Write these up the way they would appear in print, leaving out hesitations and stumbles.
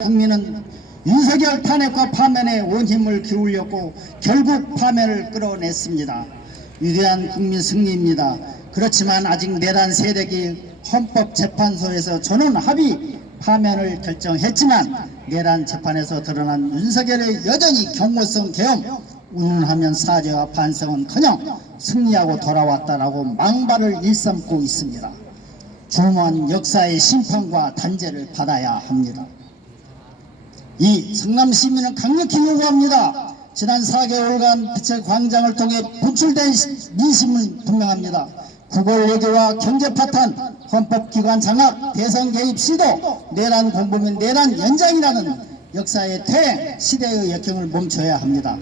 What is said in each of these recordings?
국민은 윤석열 탄핵과 파면에 온 힘을 기울였고 결국 파면을 끌어냈습니다. 위대한 국민 승리입니다. 그렇지만 아직 내란 세력이 헌법재판소에서 전원 합의 파면을 결정했지만 내란 재판에서 드러난 윤석열의 여전히 경고성 계엄, 운운하면 사죄와 반성은커녕 승리하고 돌아왔다라고 망발을 일삼고 있습니다. 중후한 역사의 심판과 단죄를 받아야 합니다. 이 성남 시민은 강력히 요구합니다. 지난 4개월간 빛의 광장을 통해 분출된 민심은 분명합니다. 국월 외교와 경제 파탄, 헌법기관 장악, 대선 개입 시도, 내란 공범인 내란 연장이라는 역사의 퇴행, 시대의 역경을 멈춰야 합니다.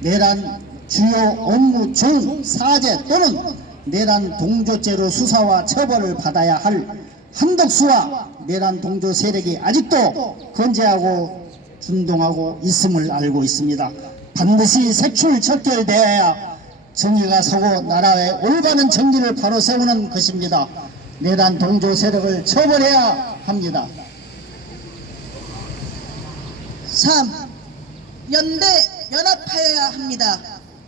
내란 주요 업무 중 사죄 또는 내란 동조죄로 수사와 처벌을 받아야 할 한덕수와 내란 동조 세력이 아직도 건재하고 준동하고 있음을 알고 있습니다. 반드시 색출척결되어야 정의가 서고 나라의 올바른 정기를 바로 세우는 것입니다. 내란 동조 세력을 처벌해야 합니다. 3. 연대 연합하여야 합니다.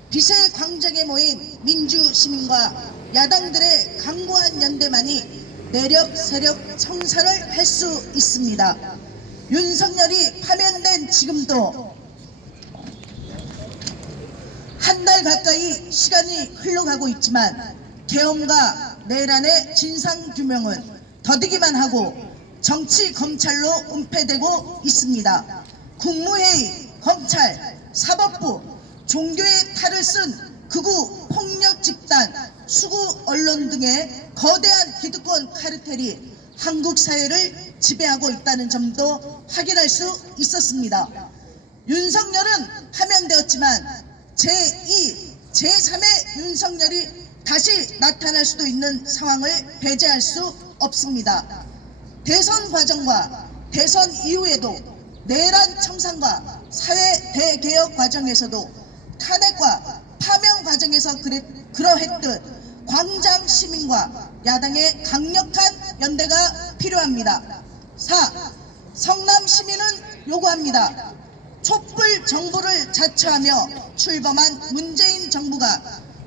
빛의 광장에 모인 민주시민과 야당들의 강고한 연대만이 내력 세력 청산을 할 수 있습니다. 윤석열이 파면된 지금도 한 달 가까이 시간이 흘러가고 있지만 계엄과 내란의 진상규명은 더디기만 하고 정치 검찰로 은폐되고 있습니다. 국무회의, 검찰, 사법부, 종교의 탈을 쓴 극우 폭력 집단, 수구 언론 등의 거대한 기득권 카르텔이 한국 사회를 지배하고 있다는 점도 확인할 수 있었습니다. 윤석열은 파면되었지만 제2, 제3의 윤석열이 다시 나타날 수도 있는 상황을 배제할 수 없습니다. 대선 과정과 대선 이후에도 내란 청산과 사회 대개혁 과정에서도 탄핵과 파면 과정에서 그러했듯 광장 시민과 야당의 강력한 연대가 필요합니다. 4. 성남 시민은 요구합니다. 촛불 정부를 자처하며 출범한 문재인 정부가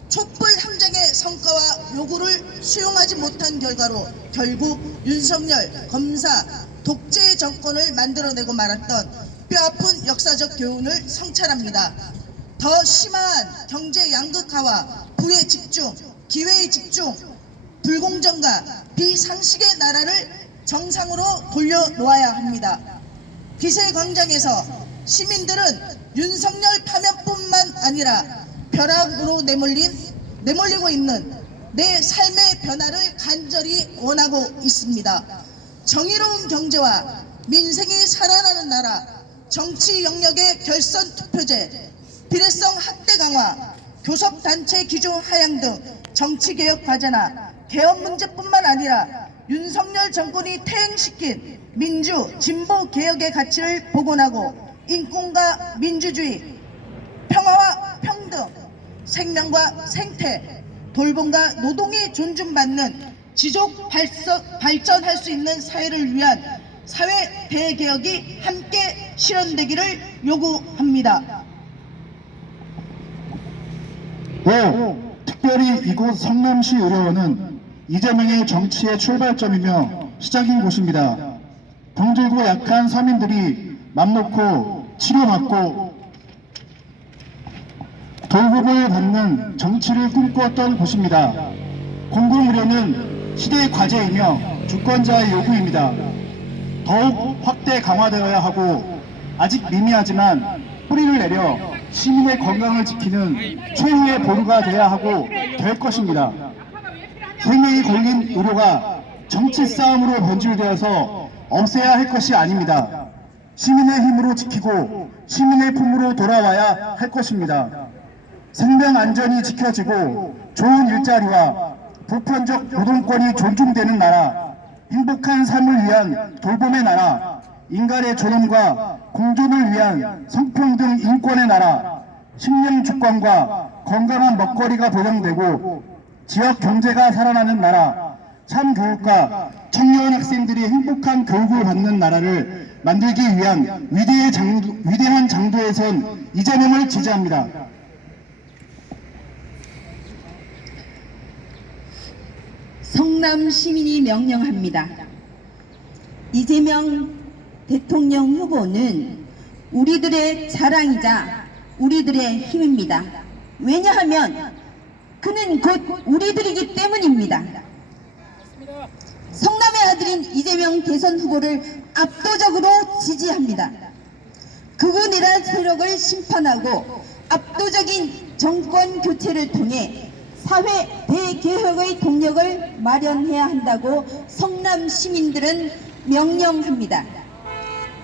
촛불 항쟁의 성과와 요구를 수용하지 못한 결과로 결국 윤석열 검사 독재 정권을 만들어내고 말았던 뼈아픈 역사적 교훈을 성찰합니다. 더 심한 경제 양극화와 부의 집중, 기회의 집중, 불공정과 비상식의 나라를 정상으로 돌려놓아야 합니다. 빛의 광장에서 시민들은 윤석열 파면뿐만 아니라 벼락으로 내몰리고 있는 내 삶의 변화를 간절히 원하고 있습니다. 정의로운 경제와 민생이 살아나는 나라, 정치 영역의 결선 투표제, 비례성 학대 강화, 교섭단체 기준 하향 등 정치개혁 과제나 개헌 문제뿐만 아니라 윤석열 정권이 퇴행시킨 민주, 진보 개혁의 가치를 복원하고 인권과 민주주의, 평화와 평등, 생명과 생태, 돌봄과 노동이 존중받는 지속 발전할 수 있는 사회를 위한 사회 대개혁이 함께 실현되기를 요구합니다. 5. 특별히 이곳 성남시 의료원은 이재명의 정치의 출발점이며 시작인 곳입니다. 병들고 약한 서민들이 맘놓고 치료받고 돌봄을 받는 정치를 꿈꾸었던 곳입니다. 공공의료는 시대의 과제이며 주권자의 요구입니다. 더욱 확대 강화되어야 하고 아직 미미하지만 뿌리를 내려 시민의 건강을 지키는 최후의 보루가 돼야 하고 될 것입니다. 생명이 걸린 의료가 정치 싸움으로 변질되어서 없애야 할 것이 아닙니다. 시민의 힘으로 지키고 시민의 품으로 돌아와야 할 것입니다. 생명 안전이 지켜지고 좋은 일자리와 보편적 노동권이 존중되는 나라, 행복한 삶을 위한 돌봄의 나라, 인간의 존엄과 공존을 위한 성평등 인권의 나라, 식량 주권과 건강한 먹거리가 보장되고 지역 경제가 살아나는 나라, 참교육과 청년 학생들이 행복한 교육을 받는 나라를 만들기 위한 위대한 장도에 선 이재명을 지지합니다. 성남 시민이 명령합니다. 이재명 대통령 후보는 우리들의 자랑이자 우리들의 힘입니다. 왜냐하면 그는 곧 우리들이기 때문입니다. 성남의 아들인 이재명 대선 후보를 압도적으로 지지합니다. 극우내란 세력을 심판하고 압도적인 정권 교체를 통해 사회 대개혁의 동력을 마련해야 한다고 성남 시민들은 명령합니다.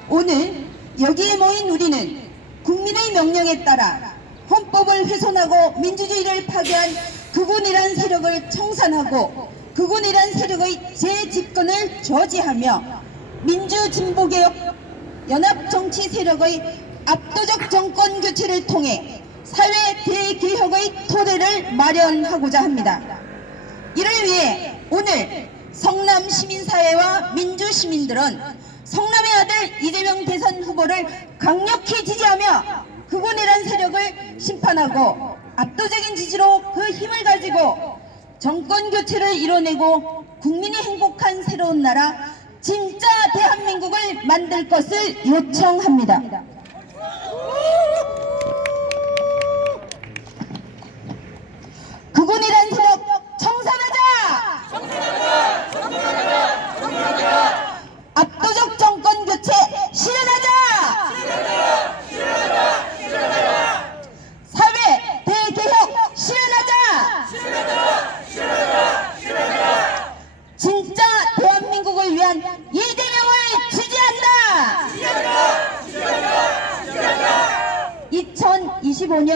오늘 여기에 모인 우리는 국민의 명령에 따라 헌법을 훼손하고 민주주의를 파괴한 극우내란 세력을 청산하고 극우내란 세력의 재집권을 저지하며 민주진보개혁 연합정치 세력의 압도적 정권 교체를 통해 사회 대개혁의 토대를 마련하고자 합니다. 이를 위해 오늘 성남 시민사회와 민주시민들은 성남의 아들 이재명 대선 후보를 강력히 지지하며 극우내란 세력을 심판하고 압도적인 지지로 그 힘을 가지고 정권 교체를 이뤄내고 국민이 행복한 새로운 나라 진짜 대한민국을 만들 것을 요청합니다. 극우내란 세력 청산하자! 압도적 정권 교체 실현하자! 사회 대개혁 실현하자! 진짜 대한민국을 위한 이재명을 지지한다! 2025년